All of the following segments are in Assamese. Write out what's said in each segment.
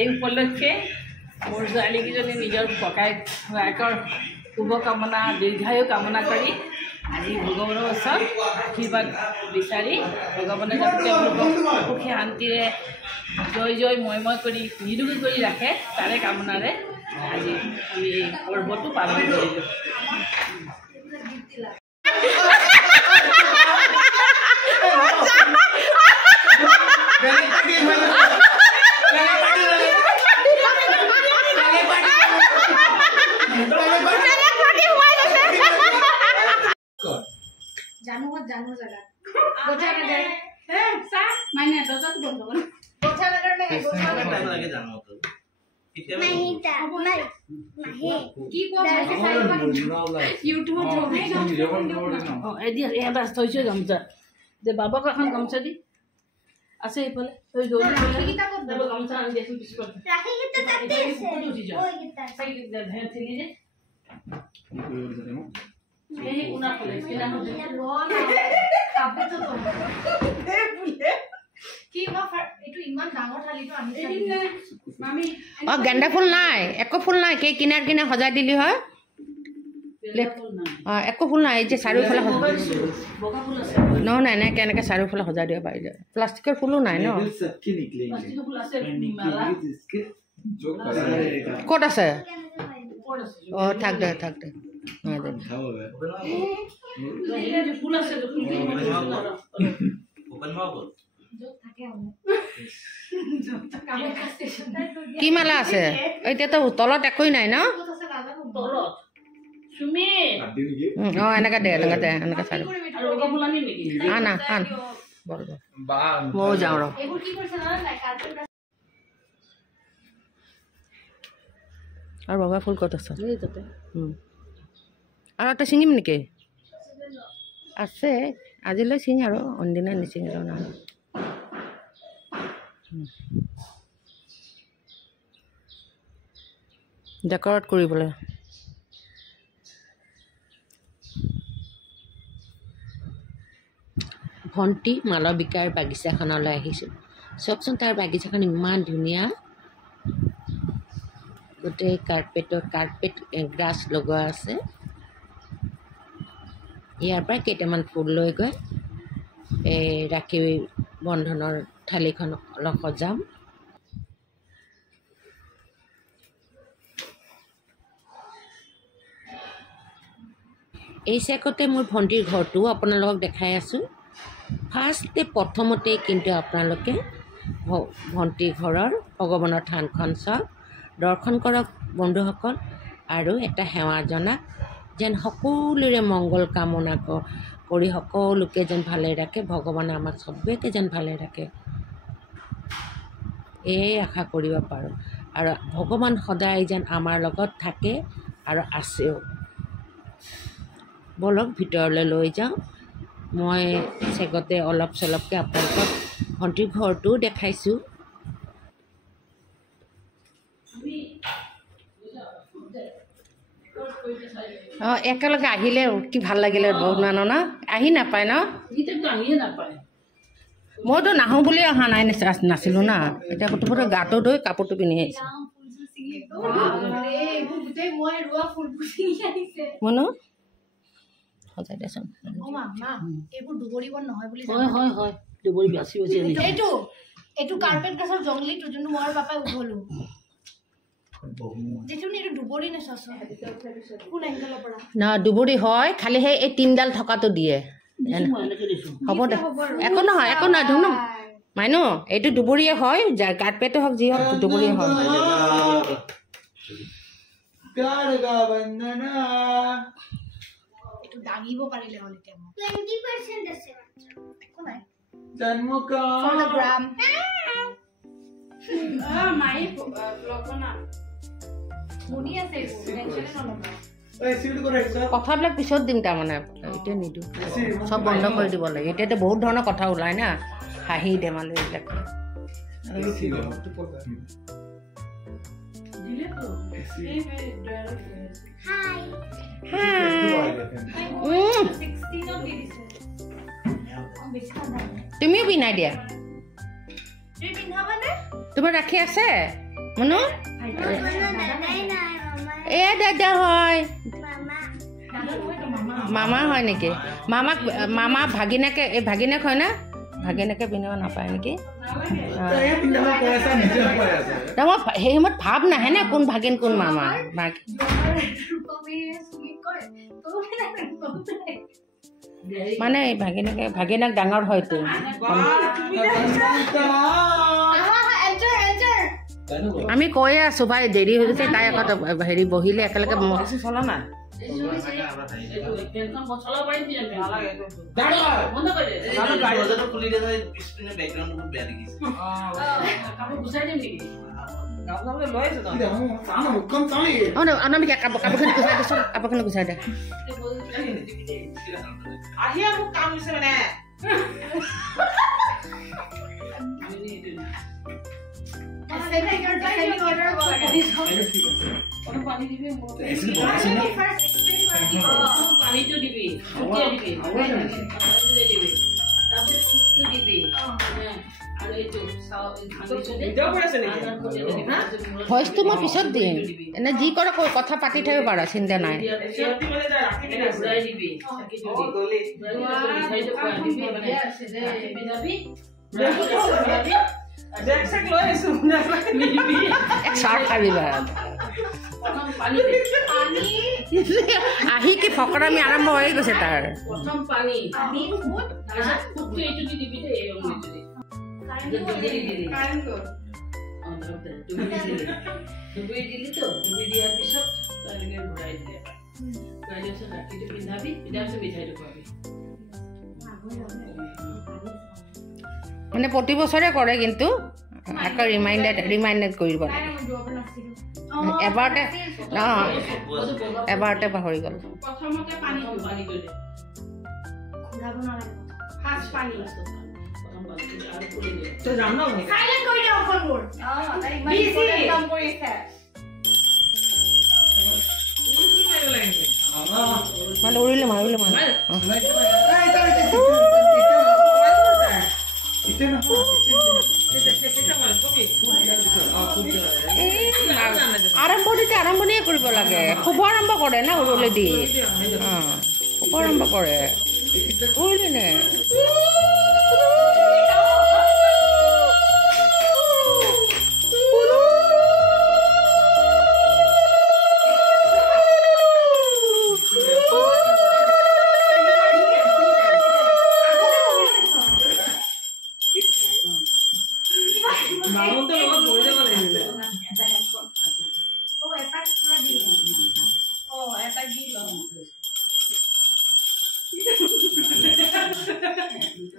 এই উপলক্ষে মোৰ ছোৱালীকেইজনী নিজৰ ককায়েকৰ শুভকামনা দীৰ্ঘায়ু কামনা কৰি আজি ভগৱানৰ ওচৰত আশীৰ্বাদ বিচাৰি ভগৱানে যাতে তেওঁলোকক সুখী শান্তিৰে জয় ময় কৰি নিৰোগী কৰি ৰাখে তাৰে কামনাৰে আজি আমি এই পৰ্বটো পালন কৰিলোঁ। জানো জায়গা গোটা লাগে হ্যাঁ সা মানে দজত বন্ধ করে গোটা লাগার মে গোটা লাগে জানো তো মাহিটা মাহি কি কো ইউটিউব ও এদি এটা থইছো গামছা যে বাবাক এখন গামছা দি আছে এইফালে ওই জলদি রাখিটা কর দেব গামছা আনি দেছি বিস্কুট রাখিটা তাতে আছে ওই গিতা সাই দে ভেন থিলি যে এই উনা ফলে কিনা হচ্ছে রন কাপে তো এ বুলে কি অফার এটু ইমান ডাঙৰ থালিটো আনিছে মামি অ গেন্দা ফুল নাই একো ফুল নাই কে কিনাৰ কিনা সজাই দিলি হয় অ একো ফুল নাই যে চাৰিওফালে বগা ফুল আছে নাই নাই কেনেকৈ চাৰিওফালে সজাই দিব পাৰিলে প্লাষ্টিকৰ ফুলো নাই ন প্লাষ্টিকৰ ফুল আছে মালা ক'ত আছে অ থাক দে ফুল আছে কি মালা আছে এতিয়াতো তলত একোই নাই ন অ এনেকা দে এনেকা চাৰি আন ময়ো যাওঁ ৰ আৰু বগা ফুল ক'ত আছে আৰু এটা ছিঙিম নেকি আছে আজিলৈ ছিঙ আৰু অন্যদিনা নিছিঙি আৰু না ডেকৰেট কৰিবলৈ ভণ্টি মালবিকাৰ বাগিচাখনলৈ আহিছোঁ চাওকচোন তাৰ বাগিচাখন ইমান ধুনীয়া গোটেই কাৰ্পেট গ্ৰাছ লগোৱা আছে ইয়াৰ পৰা কেইটামান ফুল লৈ গৈ এই ৰাখী বন্ধনৰ থালিখন অলপ সজাম এই চেকতে মোৰ ভণ্টিৰ ঘৰটো আপোনালোকক দেখাই আছোঁ প্ৰথমতে কিন্তু আপোনালোকে ভণ্টিৰ ঘৰৰ ভগৱানৰ থানখন চাওক দৰ্শন কৰক বন্ধুসকল আৰু এটা সেৱা জনাক যেন সকলোৰে মংগল কামনা কৰি সকলোকে যেন ভালে ৰাখে ভগৱানে আমাক চবেকে যেন ভালে ৰাখে এই আশা কৰিব পাৰোঁ আৰু ভগৱান সদায় যেন আমাৰ লগত থাকে আৰু আছেও বলক ভিতৰলৈ লৈ যাওঁ মই চেগতে অলপ চলপকৈ আপোনালোকক ভণ্টিৰ ঘৰটোও দেখাইছোঁ একেলগে আহিলে কি ভাল লাগিলে বহুত মানুহ ন আহি নাপায় ন মইতো নাহোঁ বুলি অহা নাই নাছিলোঁ না এতিয়া গোটেই গাটো ধুই কাপোৰটো পিন্ধি আহিছোঁ মনো সজাই দেচোন না দুবৰি হয় খালি সেই এই তিনডাল থকাটো দিয়ে হ'ব দে একো নহয় ধুন মাইনো এইটো দুবৰিয়ে হয় কাৰ্পেটো হওক যি হওক দুবৰিয়ে হয় দাগিব পাৰিলে হ'ল এতিয়া 20% আছে একো নাই জন্মকা ফটোগ্ৰাম মাই ব্লগ না মুনি আছে টেনচন নলবা কথাবিলাক পিছত দিম তাৰমানে এতিয়া নিদিওঁ চব বন্ধ কৰি দিব লাগে এতিয়াতো বহুত ধৰণৰ কথা ওলায় না হাঁহি ধেমালি এইবিলাক তুমিও পিন্ধাই দিয়া তোমাৰ ৰাখি আছে মনু এ দাদা হয় মামা হয় নেকি মামাক মামা ভাগিনাকে এই ভাগিনাক হয় না ভাগিনাকে পিন্ধিব নাপায় নেকি মই সেই সময়ত ভাৱ নাহে নে কোন ভাগিন কোন মামা মানে ভাগিনাক ডাঙৰ হয়তো আমি কৈয়ে আছো ভাই দেৰি হৈ গৈছে তাই আকৌ হেৰি বহিলে একেলগে চলা না কাপোৰখিনি গুচাই দিছো কাপোৰখিনি গুচাই দে ভইচটো মই পিছত দিম এনে যি কৰে কথা পাতি থাকিব পাৰা চিন্তা নাই আহি কি ফকৰামি আৰম্ভ হৈ গৈছে তাৰ মানে প্ৰতি বছৰে কৰে কিন্তু আকৌ ৰিমাইণ্ডেড কৰিব লাগে এবাৰতে পাহৰি গ'ল উৰিলে মাৰিলে আৰম্ভণিয়ে কৰিব লাগে শুভ আৰম্ভ কৰে না উৰুলে দি শুভ আৰম্ভ কৰে উৰিলে নে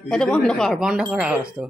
সেইটো বন্ধ কৰা বস্তু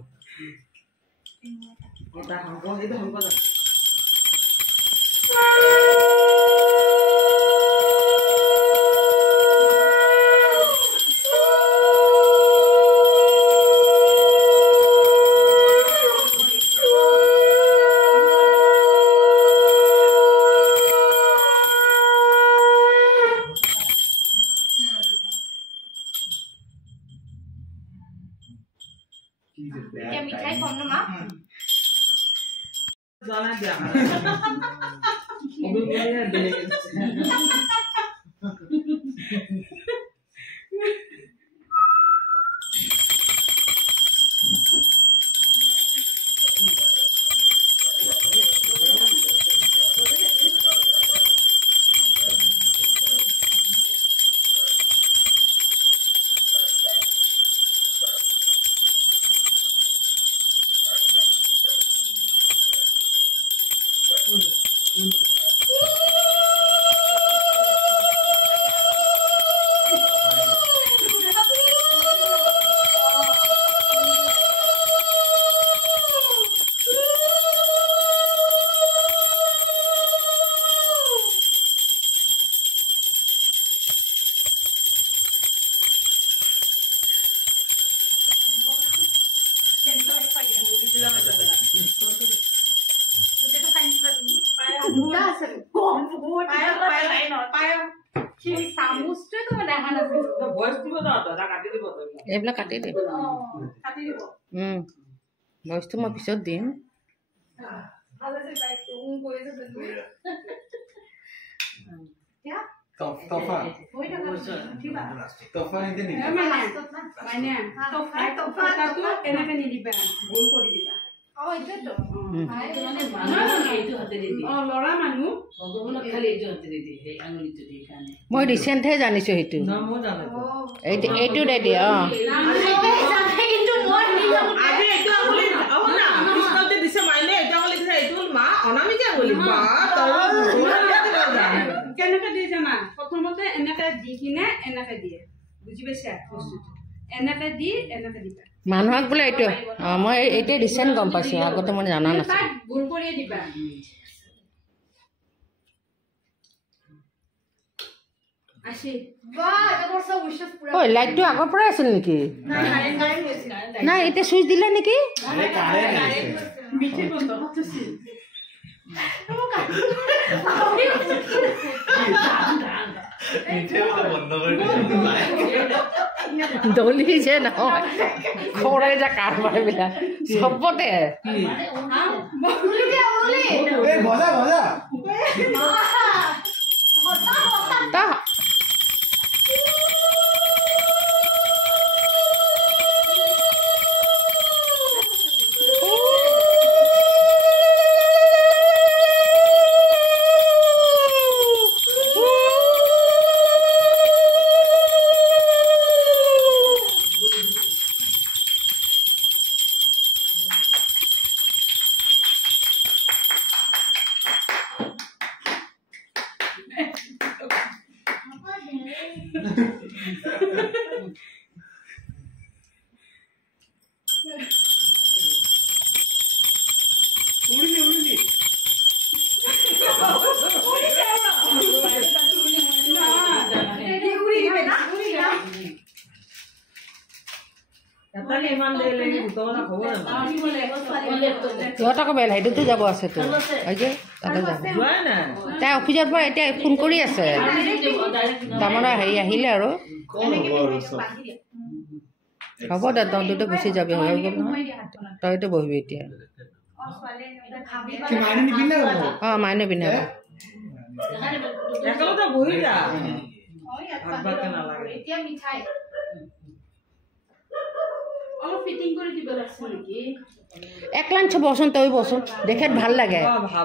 এইবিলাক কাটি দিব ভইচটো মই পিছত দিম ভালো যে তাই তুমি কইছো তুমি क्या तोहफा वही ना ठीक है तोहफा नहीं देनी मायने तोहफा का तो एना के नहीं दिबा गोल কৰি দিবা ओ इते तो মানে মানুহ এইটো হাতে দি দিয়ে লৰা মানুহ ভগৱানক খালি এইটো হাতে দি দিয়ে সেই আঙুলিটো দি কাৰণে মই ৰিচেণ্টহে জানিছোঁ সেইটো না মই জানো এইটো দে দিয়ে অঁ কিন্তু মই নিজাম আগে এইটো আঙুলি আও না কৃষ্ণতে দিছে মাইনে এইটো আঙুলি দিছে এইটো মা অনামিকে আঙুলি বা তই কেনেকৈ দিয়ে জানা প্ৰথমতে এনেকৈ দি কিনে এনেকৈ দিয়ে বুজি পাইছা বস্তুটো এনেকৈ দি এনেকৈ দিবা মানুহক বোলে এইটো অঁ মই এতিয়া ৰিচেণ্ট গম পাইছোঁ আগতে মই জানা নাছিলোঁ তাক গোল কৰিয়ে দিবা আসি বাহ এটা সব উইশেস পুৰা ঐ লাইটটো আগৰ পৰাই আছিল নেকি নাই এতিয়া চুইচ দিলে নেকি মিঠে বন্ধ হচ্ছে দলিছে নহয় খৰে যা কাৰবাৰবিলাক চবতে সিহঁতকো বেল সেইটোতো যাব আছেতো হয় যে তাতে যাব তাই অফিচৰ পৰা এতিয়া ফোন কৰি আছে তাৰমানে হেৰি আহিলে আৰু হ'ব দে তহঁতে গুচি যাবি হৈ গ'ল নহয় তইতো বহিবি এতিয়া অঁ মাইনে পিন্ধাব একেলগে বহি যা এতিয়া মিঠাই অলপ ফিটিং কৰি দিব লাগছে নেকি এক লাঞ্চ বচোন তই বচোন দেখাত ভাল লাগে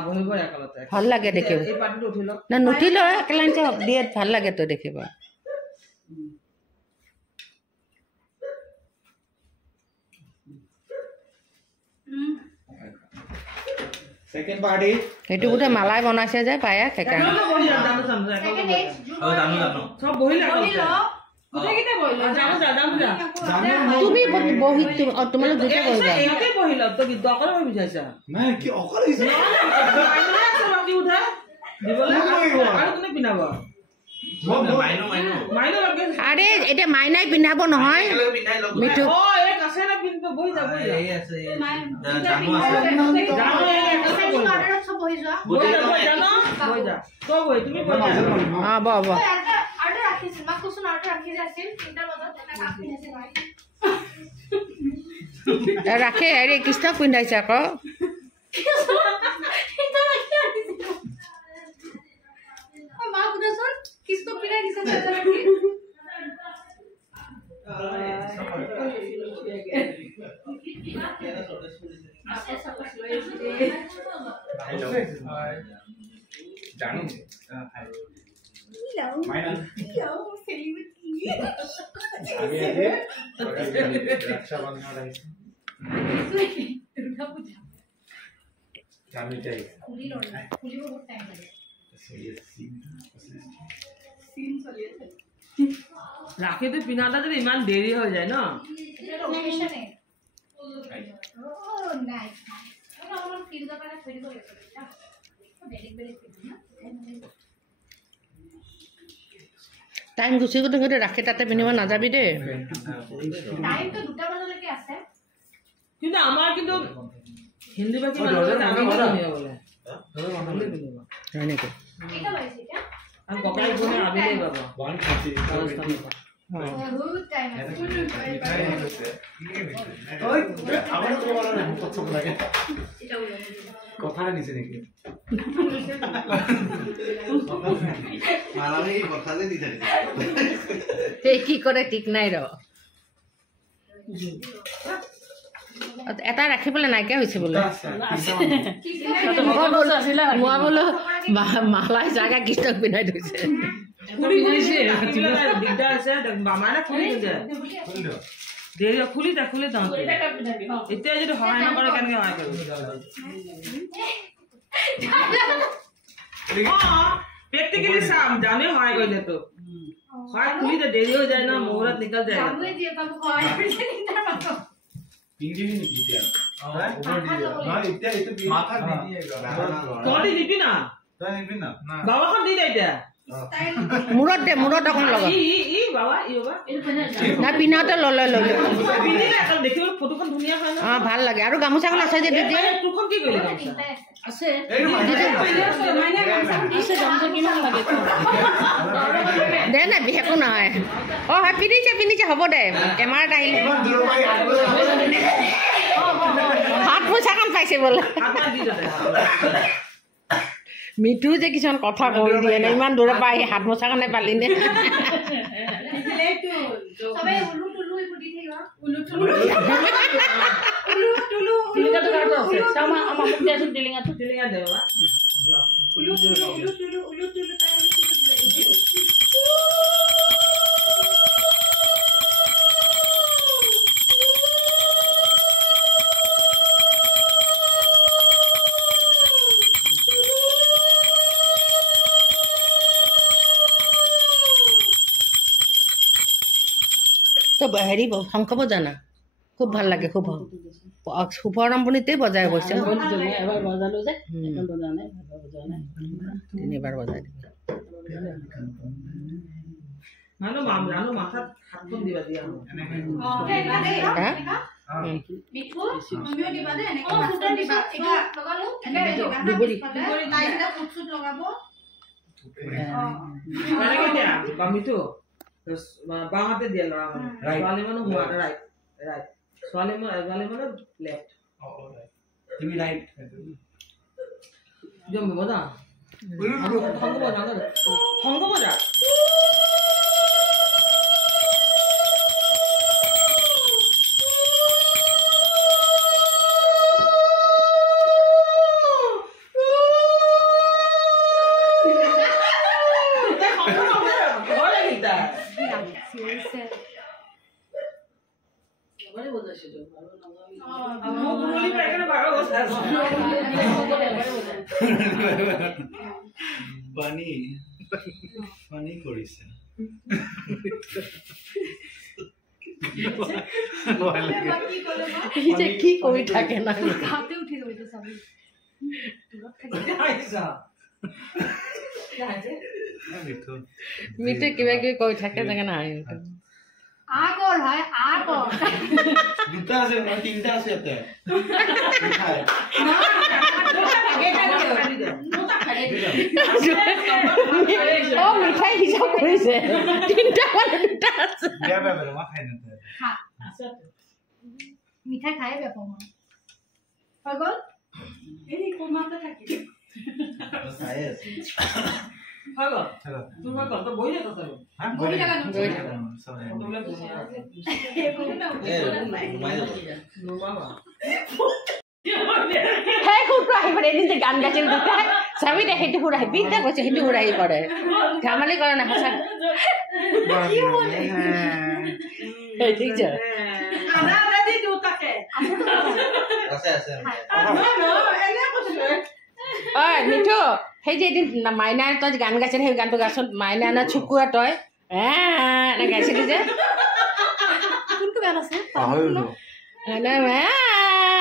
বহিব একেলগে ভাল লাগে দেখিব এই পাৰ্টিটো উঠিল না নুঠিল এক লাঞ্চ দিয়ে ভাল লাগে তই দেখিব सेकंड पार्टी সেইটো বোধে মালাই বনাইছে যে পায়া সেইকাৰণে সব বহিলে তুমি বহি তোমালোক দুটা বহিবা এতে বহিল তো কি দকলে বহি বিচাইছা मैं कि অকল ইছে বাকি উঠা দিবলে আৰু কোনে পিনাব মাইনো লাগে আৰে এতিয়া মাইনাই পিন্ধাব নহয় মিঠু ও এক আছে না পিনব বহি যা এই আছে জানো অৰ্ডাৰত সব বহি যোৱা বহি যা তো বহি তুমি বহি যা অঁ বহ অৰ্ডাৰ ৰাখিছিল মাক কোন অৰ্ডাৰ ৰাখি আছিল 3টা বজাত এটা কাপ পিনাছে ভাই ৰাখে হেৰি কৃষ্ণক পিন্ধাইছে আকৌ মা বুঝাছন কৃষ্ণ পিনাই দিছে দাদা কি জানো মাইনা সেলিব্রিটি আমি আগে রক্ষা বন্ধন আছে দুর্গা পূজা আমি চাই খুলিব বহুত টাইম লাগে সিন চলি আছে রাখিতে পিনাটা যদি ইমান দেরি হয়ে যায় না কম্বিনেশনে ও নাইস এটা আমার ফিল দা করে তৈরি করে এটা বেলেগ বেলেগ না টাইম গুচি গ'লে ৰাখে তাতে পিন্ধিব নাযাবি দেই টাইম তো 2টা বজালৈকে আছে কিন্তু আমার কিন্তু হিন্দি বাকি মানুষ আমি বলে হয় নেকি এটা বাইছে এটা আমি ককাই বলে আবিলে বাবা 130 বহুত টাইম আছে ওই আমার তো বলা না কত লাগে এটা পথাৰ নিছে নেকি মালামে এই কথা যে দি থাকে সেই কি কৰে ঠিক নাই ৰ এটা ৰাখিবলৈ নাইকিয়া হৈছে বোলে মই বোলো মালাই জাগা কৃষ্ণক পিন্ধাই থৈছে দিগদাৰ আছে মামানে খুলি খুলি যাওঁ এতিয়া যদি সহায় নকৰে কেনেকৈ সহায় কৰিব প্ৰেক্টিকেলি চাম জানে সহায় কৰিলেতো সহায় খুলি দে দেৰি হৈ যায় ন মুহূৰ্তত নিকাল যায় পিন্ধিবি নেকি এতিয়া নহয় এতিয়া এইটো মাথা নিদিয়ে তহঁতি দিবি না তই নিবি না বাবাখন দি দে এতিয়া মূৰত দে মূৰত অকণ লগত বাবা নাই পিন্ধাওঁতে ল'লে দেখিব ফটোখন ধুনীয়া হয় ন অঁ ভাল লাগে আৰু গামোচাখন আছে যে দি দিয়ে তোৰখন কি কৰিলি আছে দে নে একো নহয় অঁ হয় পিন্ধিছে হ'ব দে কেমেৰাত আহিলে হাত মোচাখন পাইছে বোলে মিঠু যে কিছুমান কথা কৈ দিয়ে নে ইমান দূৰৰ পৰা আহি হাত মোচাখনে পালি নে তো হেৰি শংখ বজানা খুব ভাল লাগে খুব শুভাৰম্ভণিতেই বজাই অৱশ্যে এবাৰ বজালো যে বজা নাই তিনিবাৰ বজাই দিব মাথাত হাতখন দিবা দিয়া মিঠু বাঁহাতে দিয়ে ল'ৰা মানুহ ছোৱালী মানুহ হোৱা ৰাইট ৰাইট ছোৱালী মানুহ লেফ্ট তুমি ৰাইট বজা সংগ বজা পানী কৰিছে কি কৰি থাকে না মিঠু কিবা কিবি কৈ থাকে থাকে না আগৰ হয় আগৰ দুটা আছে না তিনটা আছে ইয়াতে মিঠাই হিচাপ কৰিছে তিনিটা দুটা আছে মিঠাই খাই বেয়া পাওঁ মই হৈ গ'ল এই কোমাতে থাকিল চাই আছে হৈ গ'ল তোৰ হৈ গ'ল তই বহি থাক বহি থাকা সেই সুৰটো আহি পৰে এদিন যে গান গাইছিল দুটাই চাবি দে সেইটো সুৰ আহিবি এতিয়া কৈছে সেইটো সুৰ আহি পৰে ধেমালি কৰে না সঁচা ঐ মিঠু সেই যে এদিন মাইনাই তই গান গাইছিল সেই গানটো গাচোন মাইনা না চুকুৰা তই এনে গাইছিলি যে কোনটো গান আছে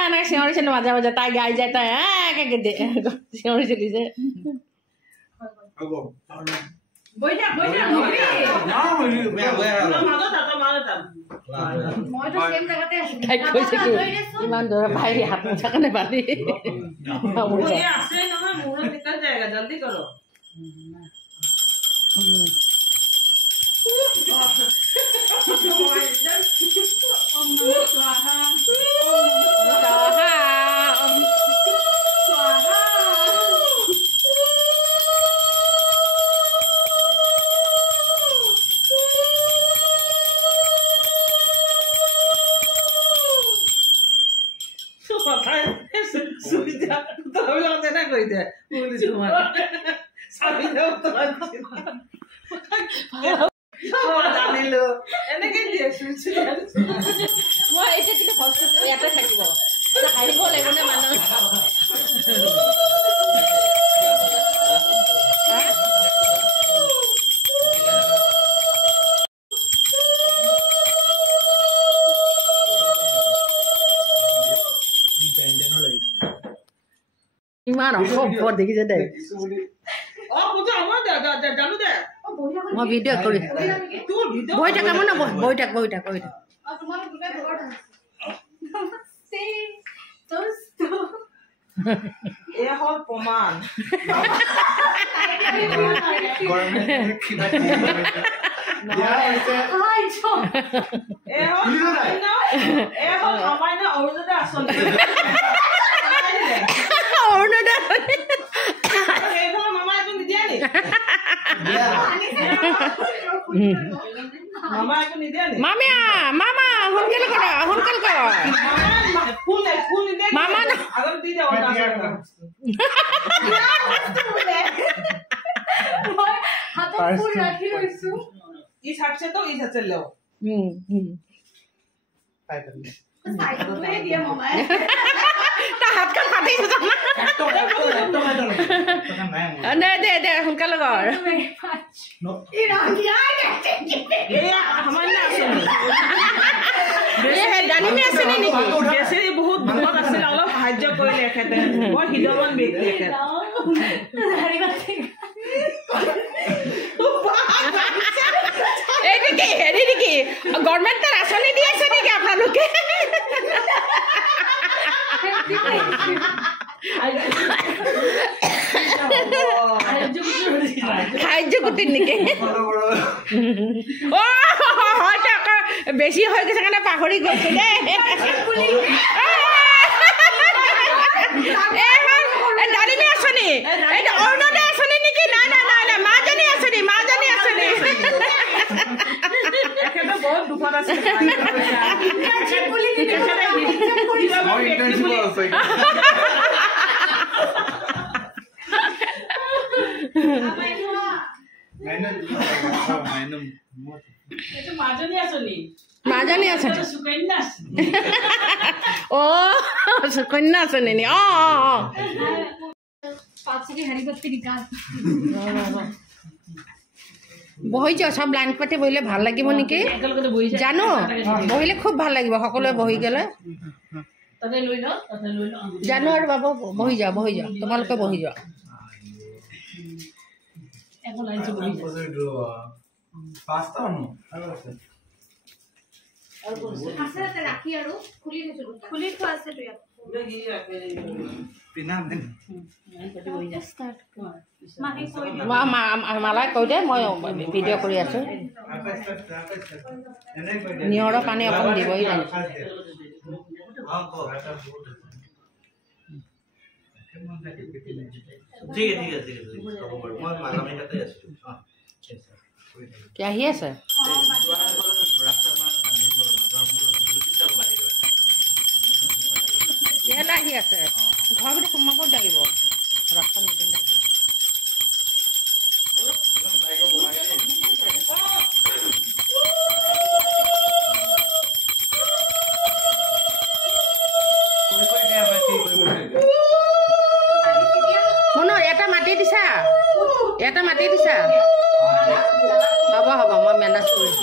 এনেকে চিঞৰিছিল মাজে মাজে তাই গাই যায় তাই চিঞৰিছিলি যে তাইক কৈছে কি ইমান দূৰৰ ভাই হাত মোচা কাৰণে পালি জলদি কৰক Swaha. বান্ধৱী লগত এটা কৰি দে পুলিচ তোমাৰ চাবি যাও তোমাৰ জানিলো এনেকে দিয়ে মই এতিয়া কিন্তু কষ্ট ইয়াতে থাকিব হাৰিব লাগিব নে মানুহ ইমান অসভ্য দেখিছে দে মই ভিডিঅ' কৰি বহি থাকা মানে বহি থাক এয়া হ'ল প্ৰমাণ মামিয়া মামা সোনকালে কৰা সোনকাল কৰ মামা হাতখন ফাটি দে দে সোনকালে কৰ বহুত ভকত আছিল অলপ সাহায্য কৰিলে এখেতে বৰ হৃদয়ৱান ব্যক্তি এখেত এইটো কি হেৰি নেকি গভৰ্ণমেণ্টৰ আঁচনি দি আছে নেকি আপোনালোকে সাহায্য গোটেই নেকি হয়তো আকৌ বেছি হৈ গৈছে কাৰণে পাহৰি গৈছো দেই ডালিমী আঁচনি এইটো অৰুণোদয় আঁচনি নেকি নাই নাই নাই নাই মাজনী আঁচনি বহুত দুখত আছে মাজনী আঁচনি অ সুকন্যা আঁচনি নি বহি যোৱা সব লাইন পাতি বহিলে ভাল লাগিব নেকি জানো বহিলে খুব ভাল লাগিব সকলোৱে বহি গ'লে জানো আৰু বাবু বহি যাওঁ তোমালোকে বহি যোৱা মালাই কৈ দে মই ভিডিঅ' কৰি আছো নিয়ৰৰ পানী অকণ দিবই লাগে কি আহি আছে আহি আছে ঘৰ ভিতৰত সোমাব লাগিব ৰাস্তা নিদিন শুনো এটা মাতি দিছা হ'ব মই মেনেজ কৰিম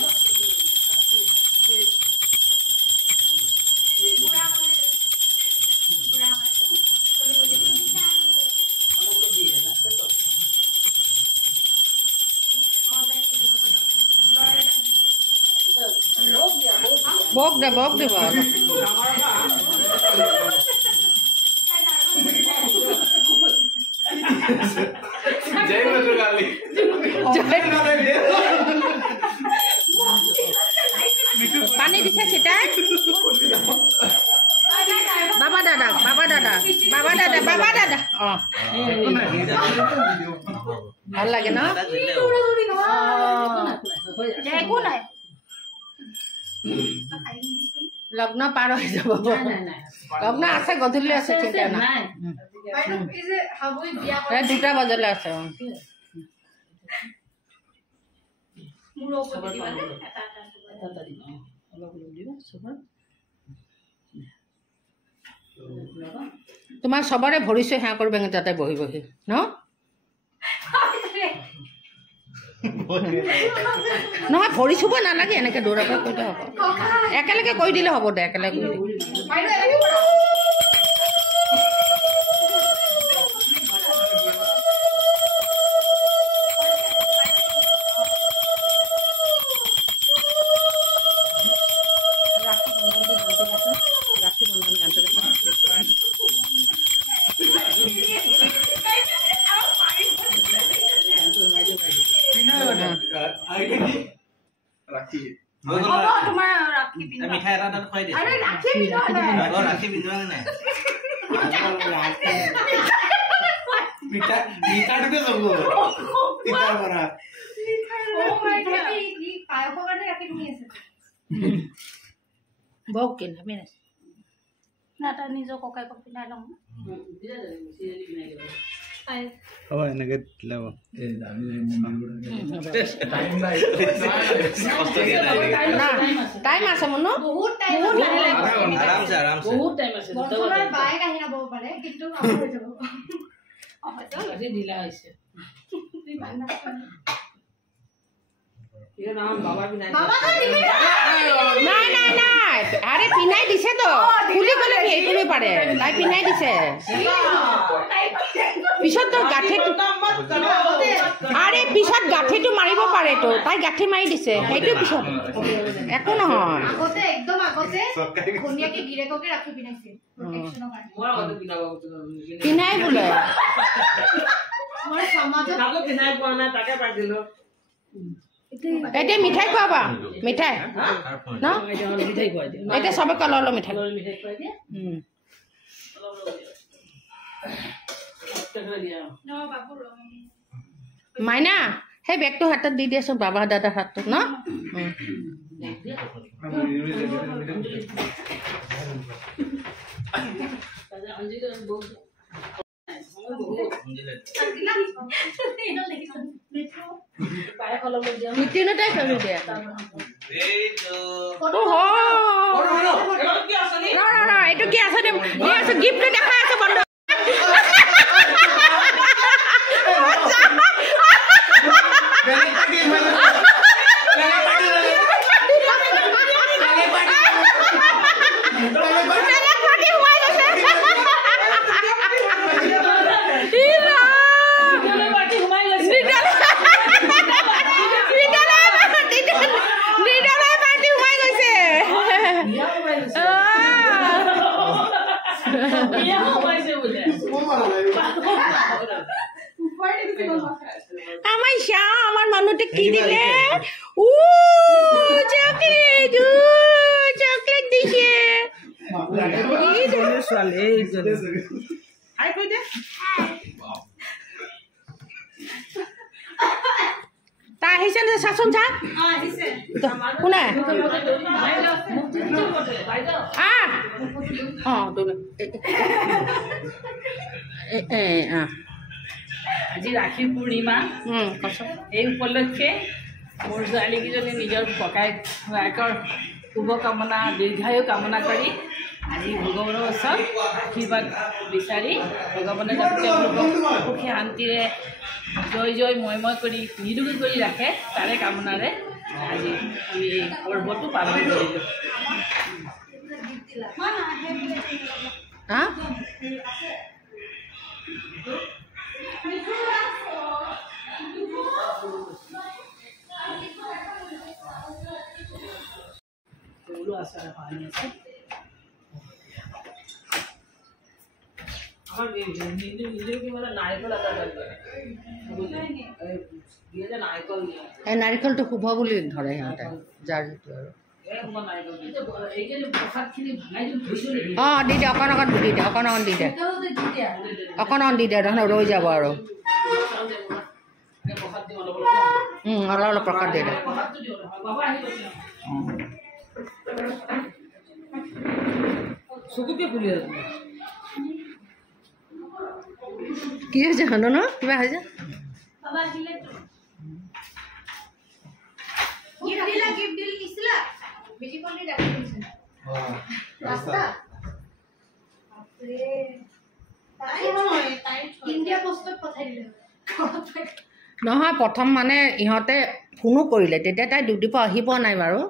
বক দিব পানী দিছে চিটাই বাবা দাদা অ ভাল লাগে ন একো নাই লগ্ন পাৰ হৈ যাব লগ্ন আছে গধূলি আছে ঠিক নাই 2টা বজালৈ আছে তোমাৰ চবৰে ভৰিছো সেৱা কৰিব তাতে বহি বহি ন নহয় ভৰি চুব নালাগে এনেকৈ দৌৰা পৰা কৰিলে হ'ব একেলগে কৰি দিলে হ'ব দে একেলগে মিঠাই এটা খুৱাই দিয়ে ৰাখি পিন্ধোৱা নাই মিঠাটোকে চব পিঠাৰ পৰা বৌ কিনে না তাৰ নিজৰ ককাইকক পিন্ধাই লওঁ হ'ব এনেকে দিলে টাইম আছে মনো বহুত টাইম বাইক আহি নাপাব পাৰে কিন্তু ঢিলা হৈছে নাই নাই নাই আৰে পিনাই দিছে তো খুলি গলে হেৰি কৰিব পাৰে তাই পিনাই দিছে পিছত তো গাঠেটো আৰে পিছত গাঠেটো মাৰিব পাৰে তো তাই গাঠি মাৰি দিছে সেইটো পিছত একো নহয় আগতে একদম আগতে ধুনীয়াকে গিৰেককে ৰাখি পিনাইছে প্ৰটেকচনৰ কাৰণে মই আগতে পিনাব পিনাই বোলে মই সমাজত আগতে পিনাই পোৱা নাই তাকে পাতিলো এটা মিঠাই খোৱাবা মিঠাই ন মিঠাই খুৱাই দিয়ে এটা সবে কললো মিঠাই মিঠাই খুৱাই দিয়ে ন বাবু মাইনা সেই বেগটো হাতত দি দিয়াচোন বাবা দাদাৰ হাতত ন তিনিটাই খাবি দিয়া এইটো কি আছে গিফ্ট দেখাই আছে বন্ধু আমার শ্যা আমার মানুষটা কি দিলে চকলেট দিছে তা আহিছে নে চাচোন চা কোনে আজি ৰাখী পূৰ্ণিমা এই উপলক্ষে মোৰ ছোৱালীকেইজনী নিজৰ ককায়েকৰ শুভকামনা দীৰ্ঘায়ু কামনা কৰি আজি ভগৱানৰ ওচৰত আশীৰ্বাদ বিচাৰি ভগৱানে যাতে তেওঁলোকক সুখী শান্তিৰে জয় জয় ময় কৰি নিৰোগী কৰি ৰাখে তাৰে কামনাৰে আজি আমি এই পৰ্বটো পালন কৰিলোঁ নাৰিকলটো শুভ বুলি ধৰে সিহঁতে যাৰ যিটো আৰু অঁ দি দে অকণ অকণ দি দে অকণ অকণ দি দে অকণ অকণ দি দে নহ'লে ৰৈ যাব আৰু অলপ অলপ প্ৰসাদ দি দে চকুকে ফুলি আছে কি হৈছে জানো ন কিবা হৈছে বাবা দিলে গিফট দিল নিছিলা বেটি কোনটি ডাকি দিছিল রাস্তা আপরে তাই ইন্ডিয়া পোস্টত পঠাই দিলে নহয় প্ৰথম মানে ইহঁতে ফোনো কৰিলে তেতিয়া তাই ডিউটিৰ পৰা আহি পোৱা নাই বাৰু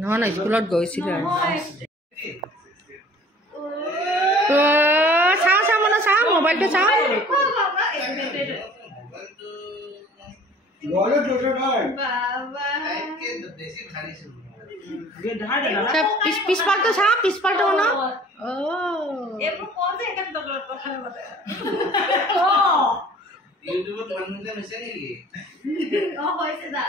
নহয় নহয় স্কুলত গৈছিলে চাওঁ চাওঁ মানে চাওঁ মোবাইলটো চাওঁ পিছপালটো চাওঁ পিছপালটো ন এইবোৰ কওঁ যে একে দগলত কথা পাতে ইউটিউবত মানুহ হৈছে নেকি হৈছে দা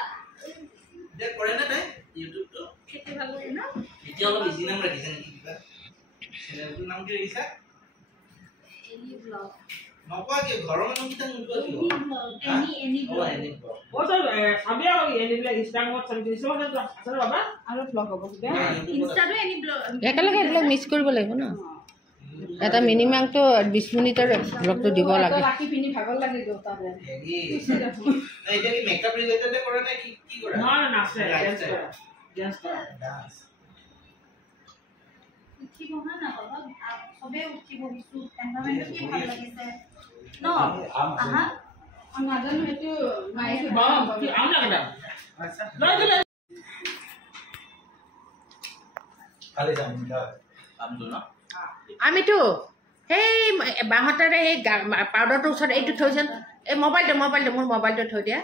দে কৰে না তাই ইউটিউবটো খেতি ভাল লাগে ন এতিয়া অলপ ইজি নাম ৰাখিছে নেকি কিবা চেনেলটোৰ নাম কি ৰাখিছা এনি ব্লগ নকোৱা কি ঘৰৰ মানুহ কিটা নোকোৱা কি এনি ব্লগ ও স্যাৰ সাবি আৰু এনিবিলাক ইনষ্টাগ্ৰামত চাবি দিছো মানে আছে বাবা আৰু ব্লগ হ'ব কিবা ইনষ্টাটো এনি ব্লগ একেলগে এইবিলাক মিক্স কৰিব লাগিব ন এটা মিনিমামটো 20 মিনিটৰ ব্লগটো দিব লাগে ৰাখি পিনি ভাগৰ লাগে দেউতাৰে হেৰি নাই এতিয়া কি মেকআপ ৰিলেটেড কৰে না কি কৰে না না আছে ডান্স কৰা ডান্স উঠি বহা না বাবা সবে উঠি বহিছো এনভায়রনমেন্ট কি ভাল লাগিছে ন আহা নাজানো সেইটো মাইক বা কি আম লাগা আচ্ছা লৈ কালি যাম আমটো ন আমিতো সেই বাহঁতৰে সেই পাউডাৰটোৰ ওচৰত এইটো থৈছেন এই মোবাইলটো মোৰ মোবাইলটো থৈ দিয়া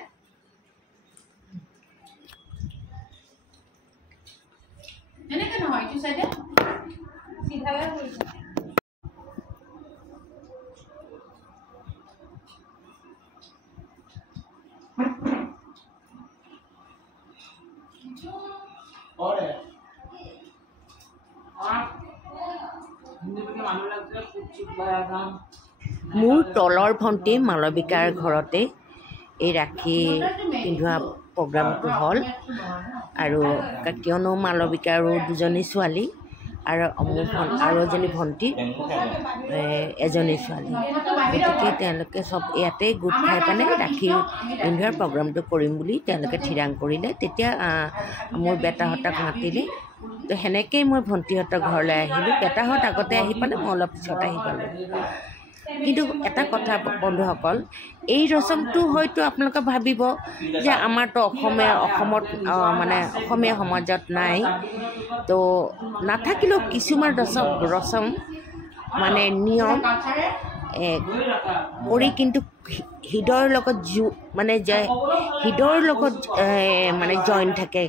এনেকে নহয় এইটো চাইডে সিধালে কৰিছে অৰে মোৰ তলৰ ভণ্টি মালবিকাৰ ঘৰতে এই ৰাখি পিন্ধোৱা প্ৰগ্ৰামটো হ'ল আৰু কিয়নো মালবিকাৰো দুজনী ছোৱালী আৰু আৰু এজনী ভণ্টি এজনী ছোৱালী গতিকে তেওঁলোকে চব ইয়াতে গোট খাই পেলাই ৰাখি পিন্ধোৱাৰ প্ৰগ্ৰামটো কৰিম বুলি তেওঁলোকে থিৰাং কৰিলে তেতিয়া মোৰ বেটাহঁতক মাতিলে তো সেনেকৈয়ে মই ভণ্টিহঁতৰ ঘৰলৈ আহিলোঁ বেটাহঁত আগতে আহি পালে মই অলপ পিছত আহি পালোঁ কিন্তু এটা কথা বন্ধুসকল এই ৰচমটো হয়তো আপোনালোকে ভাবিব যে আমাৰতো অসমত মানে অসমীয়া সমাজত নাই তো নাথাকিলেও কিছুমান ৰচম মানে নিয়ম কৰি কিন্তু হৃদয়ৰ লগত মানে হৃদয়ৰ লগত মানে জইন থাকে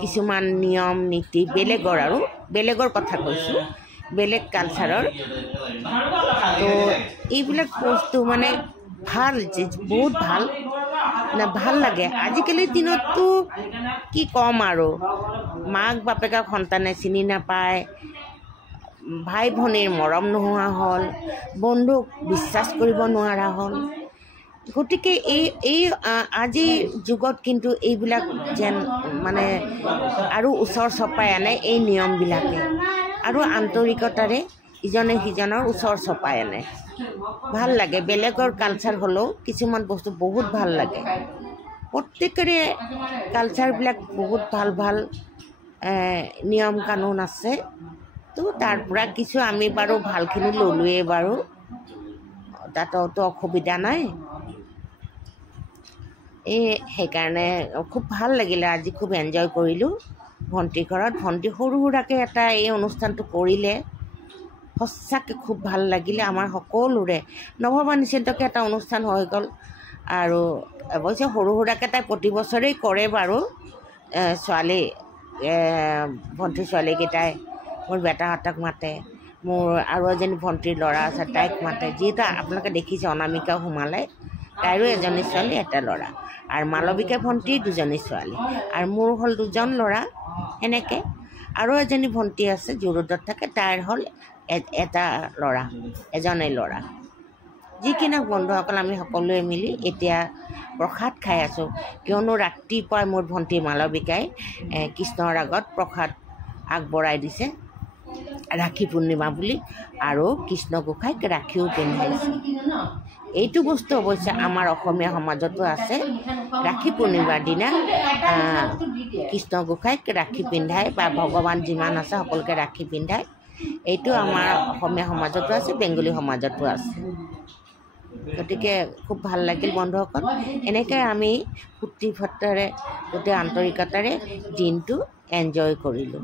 কিছুমান নিয়ম নীতি বেলেগৰ কথা কৈছোঁ বেলেগ কালচাৰৰ তো এইবিলাক বস্তু মানে ভাল বহুত ভাল লাগে আজিকালিৰ দিনততো কি ক'ম আৰু মাক বাপেকক সন্তানে চিনি নাপায় ভাই ভনীৰ মৰম নোহোৱা হ'ল বন্ধুক বিশ্বাস কৰিব নোৱাৰা হ'ল গতিকে এই আজিৰ যুগত কিন্তু এইবিলাক যেন মানে আৰু ওচৰ চপাই আনে এই নিয়মবিলাকে আৰু আন্তৰিকতাৰে ইজনে সিজনৰ ওচৰ চপাই আনে ভাল লাগে বেলেগৰ কালচাৰ হ'লেও কিছুমান বস্তু বহুত ভাল লাগে প্ৰত্যেকৰে কালচাৰবিলাক বহুত ভাল নিয়ম কানুন আছে তো তাৰ পৰা কিছু আমি বাৰু ভালখিনি ল'লোৱেই বাৰু তাতো অসুবিধা নাই সেইকাৰণে খুব ভাল লাগিলে আজি খুব এনজয় কৰিলোঁ ভণ্টিৰ ঘৰত ভণ্টি সৰু সুৰাকৈ এটা এই অনুষ্ঠানটো কৰিলে সঁচাকৈ খুব ভাল লাগিলে আমাৰ সকলোৰে নভবা নিচিন্তকৈ এটা অনুষ্ঠান হৈ গ'ল আৰু অৱশ্যে সৰু সুৰাকৈ তাই প্ৰতি বছৰেই কৰে বাৰু ছোৱালী ভণ্টিৰ ছোৱালীকেইটাই মোৰ বেটাহঁতক মাতে মোৰ আৰু এজনী ভণ্টিৰ ল'ৰা আছে তাইক মাতে যিহেতু আপোনালোকে দেখিছে অনামিকাও সোমালে তাইৰো এজনী ছোৱালী এটা ল'ৰা আৰু মালবিকা ভণ্টিৰ দুজনী ছোৱালী আৰু মোৰ হ'ল দুজন ল'ৰা এনেকৈ আৰু এজনী ভণ্টি আছে জুৰুডত থাকে তাইৰ হ'ল এটা ল'ৰা এজনেই ল'ৰা যি কি নহওক বন্ধুসকল আমি সকলোৱে মিলি এতিয়া প্ৰসাদ খাই আছোঁ কিয়নো ৰাতিপুৱাই মোৰ ভণ্টি মালবিকাই কৃষ্ণৰ আগত প্ৰসাদ আগবঢ়াই দিছে ৰাখী পূৰ্ণিমা বুলি আৰু কৃষ্ণ গোসাঁইক ৰাখীও পিন্ধাইছে এইটো বস্তু অৱশ্যে আমাৰ অসমীয়া সমাজতো আছে ৰাখী পূৰ্ণিমাৰ দিনা কৃষ্ণ গোসাঁইক ৰাখী পিন্ধাই বা ভগৱান যিমান আছে সকলোকে ৰাখী পিন্ধাই এইটো আমাৰ অসমীয়া সমাজতো আছে বেংগলী সমাজতো আছে গতিকে খুব ভাল লাগিল বন্ধুসকল এনেকৈ আমি ফূৰ্তি ফাৰ্তাৰে গোটেই আন্তৰিকতাৰে দিনটো এনজয় কৰিলোঁ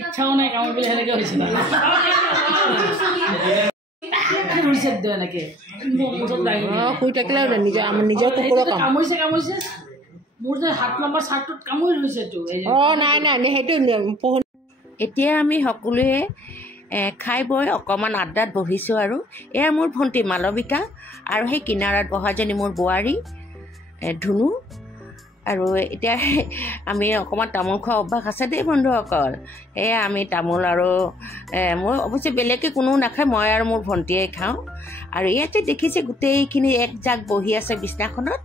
ইচ্ছাও নাই কামত বুলি সেনেকৈ হৈছে এনেকৈ শুই থাকিলে নিজৰ কুকুৰক কামুৰিছে কামুৰিছে মোৰ যে 7 নম্বৰ চাৰ্টটোত কামুৰি ধৰিছেতো নাই সেইটো এতিয়া আমি সকলোৱে খাই বৈ অকণমান আড্ডাত বহিছোঁ আৰু এয়া মোৰ ভণ্টি মালবিকা আৰু সেই কিনাৰত বহাজনী মোৰ বোৱাৰী ধুনু আৰু এতিয়া আমি অকণমান তামোল খোৱা অভ্যাস আছে দেই বন্ধুসকল সেয়া আমি তামোল আৰু মই অৱশ্যে বেলেগকৈ কোনো নাখায় মই আৰু মোৰ ভণ্টীয়ে খাওঁ আৰু ইয়াতে দেখিছে গোটেইখিনি এক জাক বহি আছে বিছনাখনত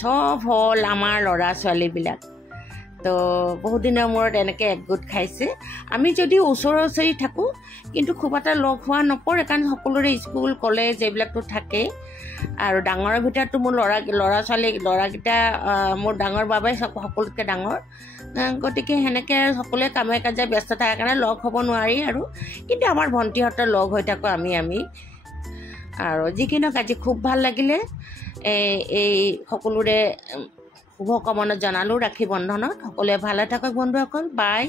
চব হ'ল আমাৰ ল'ৰা ছোৱালীবিলাক তো বহুত দিনৰ মূৰত এনেকৈ একগোট খাইছে আমি যদিও ওচৰি থাকোঁ কিন্তু খুব এটা লগ হোৱা নপৰে কাৰণ সকলোৰে স্কুল কলেজ এইবিলাকতো থাকেই আৰু ডাঙৰৰ ভিতৰতো মোৰ ল'ৰাকেইটা মোৰ ডাঙৰ বাবাই সকলোতকৈ ডাঙৰ গতিকে সেনেকৈ সকলোৱে কামে কাজে ব্যস্ত থকাৰ কাৰণে লগ হ'ব নোৱাৰি আৰু কিন্তু আমাৰ ভণ্টিহঁতৰ লগ হৈ থাকোঁ আমি আৰু যি কি নহওক আজি খুব ভাল লাগিলে এই সকলোৰে শুভকামনা জনালোঁ ৰাখী বন্ধনত সকলোৱে ভালে থাকক বন্ধুসকল বাই